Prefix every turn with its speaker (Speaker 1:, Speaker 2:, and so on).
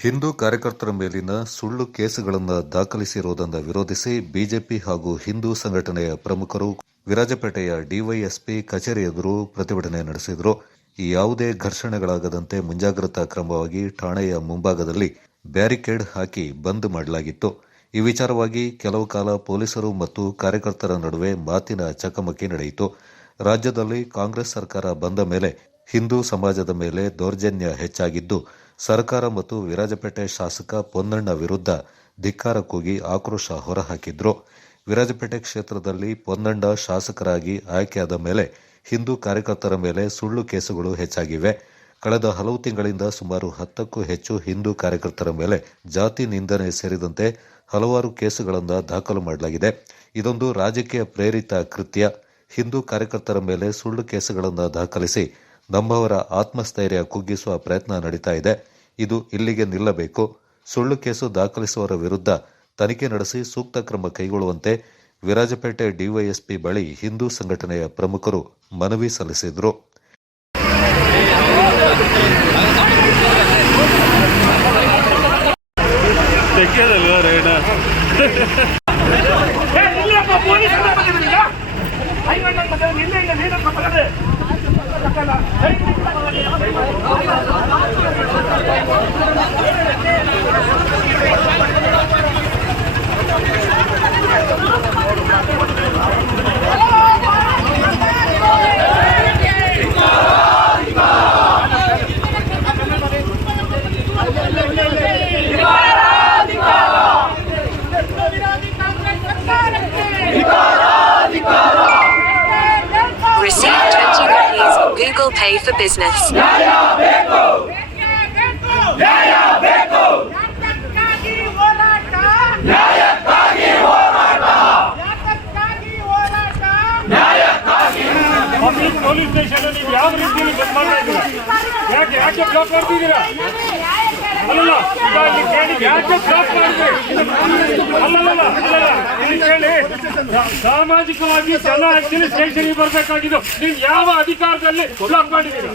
Speaker 1: ಹಿಂದೂ ಕಾರ್ಯಕರ್ತರ ಮೇಲಿನ ಸುಳ್ಳು ಕೇಸುಗಳನ್ನು ದಾಖಲಿಸಿರುವುದನ್ನು ವಿರೋಧಿಸಿ ಬಿಜೆಪಿ ಹಾಗೂ ಹಿಂದೂ ಸಂಘಟನೆಯ ಪ್ರಮುಖರು ವಿರಾಜಪೇಟೆಯ ಡಿವೈಎಸ್ಪಿ ಕಚೇರಿ ಎದುರು ಪ್ರತಿಭಟನೆ ನಡೆಸಿದರು. ಯಾವುದೇ ಘರ್ಷಣೆಗಳಾಗದಂತೆ ಮುಂಜಾಗ್ರತಾ ಕ್ರಮವಾಗಿ ಠಾಣೆಯ ಮುಂಭಾಗದಲ್ಲಿ ಬ್ಯಾರಿಕೇಡ್ ಹಾಕಿ ಬಂದ್ ಮಾಡಲಾಗಿತ್ತು. ಈ ವಿಚಾರವಾಗಿ ಕೆಲವು ಕಾಲ ಪೊಲೀಸರು ಮತ್ತು ಕಾರ್ಯಕರ್ತರ ನಡುವೆ ಮಾತಿನ ಚಕಮಕಿ ನಡೆಯಿತು. ರಾಜ್ಯದಲ್ಲಿ ಕಾಂಗ್ರೆಸ್ ಸರ್ಕಾರ ಬಂದ ಮೇಲೆ ಹಿಂದೂ ಸಮಾಜದ ಮೇಲೆ ದೌರ್ಜನ್ಯ ಹೆಚ್ಚಾಗಿದ್ದು ಸರ್ಕಾರ ಮತ್ತು ವಿರಾಜಪೇಟೆ ಶಾಸಕ ಪೊನ್ನಣ್ಣ ವಿರುದ್ಧ ಧಿಕ್ಕಾರ ಕೂಗಿ ಆಕ್ರೋಶ ಹೊರಹಾಕಿದ್ರು. ವಿರಾಜಪೇಟೆ ಕ್ಷೇತ್ರದಲ್ಲಿ ಪೊನ್ನಣ್ಣ ಶಾಸಕರಾಗಿ ಆಯ್ಕೆಯಾದ ಮೇಲೆ ಹಿಂದೂ ಕಾರ್ಯಕರ್ತರ ಮೇಲೆ ಸುಳ್ಳು ಕೇಸುಗಳು ಹೆಚ್ಚಾಗಿವೆ. ಕಳೆದ ಹಲವು ತಿಂಗಳಿಂದ ಸುಮಾರು ಹತ್ತಕ್ಕೂ ಹೆಚ್ಚು ಹಿಂದೂ ಕಾರ್ಯಕರ್ತರ ಮೇಲೆ ಜಾತಿ ನಿಂದನೆ ಸೇರಿದಂತೆ ಹಲವಾರು ಕೇಸುಗಳನ್ನು ದಾಖಲು ಮಾಡಲಾಗಿದೆ. ಇದೊಂದು ರಾಜಕೀಯ ಪ್ರೇರಿತ ಕೃತ್ಯ. ಹಿಂದೂ ಕಾರ್ಯಕರ್ತರ ಮೇಲೆ ಸುಳ್ಳು ಕೇಸುಗಳನ್ನು ದಾಖಲಿಸಿ ನಮ್ಮವರ ಆತ್ಮಸ್ಥೈರ್ಯ ಕುಗ್ಗಿಸುವ ಪ್ರಯತ್ನ ನಡೀತಾ ಇದೆ. ಇದು ಇಲ್ಲಿಗೆ ನಿಲ್ಲಬೇಕು. ಸುಳ್ಳು ಕೇಸು ದಾಖಲಿಸುವವರ ವಿರುದ್ಧ ತನಿಖೆ ನಡೆಸಿ ಸೂಕ್ತ ಕ್ರಮ ಕೈಗೊಳ್ಳುವಂತೆ ವಿರಾಜಪೇಟೆ ಡಿವೈಎಸ್ಪಿ ಬಳಿ ಹಿಂದೂ ಸಂಘಟನೆಯ ಪ್ರಮುಖರು ಮನವಿ ಸಲ್ಲಿಸಿದರು.
Speaker 2: Receive 20 rupees Google Pay for Business.
Speaker 3: ನ್ಯಾಯಕ್ಕಾಗಿ ಹೋರಾಟ ನ್ಯಾಯಕ್ಕಾಗಿ ಹೋರಾಟ
Speaker 4: ಪಬ್ಲಿಕ್ ಪೊಲೀಸ್ ಸ್ಟೇಷನ್ ನೀವು ಯಾವ ರೀತಿಯಲ್ಲಿ ಬಂದ್ ಮಾಡ್ತಾ ಇದ್ದೀರಾ ಯಾಕೆ ಯಾಕೆ ಬ್ಲಾಕ್ ಮಾಡ್ತಿದ್ದೀರಾ ಅಲ್ಲಲ್ಲ ಈಗ ಇಲ್ಲಿ ಕೇಳಿ ಯಾಕೆ ಬ್ಲಾಕ್ ಮಾಡಿದ್ರಿ ಅಲ್ಲಲ್ಲ ಅಲ್ಲಲ್ಲ ಇಲ್ಲಿ ಕೇಳಿ ಸಾ- ಸಾಮಾಜಿಕವಾಗಿ ಜನ ಆಕ್ಚುಲಿ ಶೈಕ್ಷಣಿಕ ಬರಬೇಕಾಗಿದ್ದು ನೀವು ಯಾವ ಅಧಿಕಾರದಲ್ಲಿ ಬ್ಲಾಕ್ ಮಾಡಿದ್ದೀರಾ?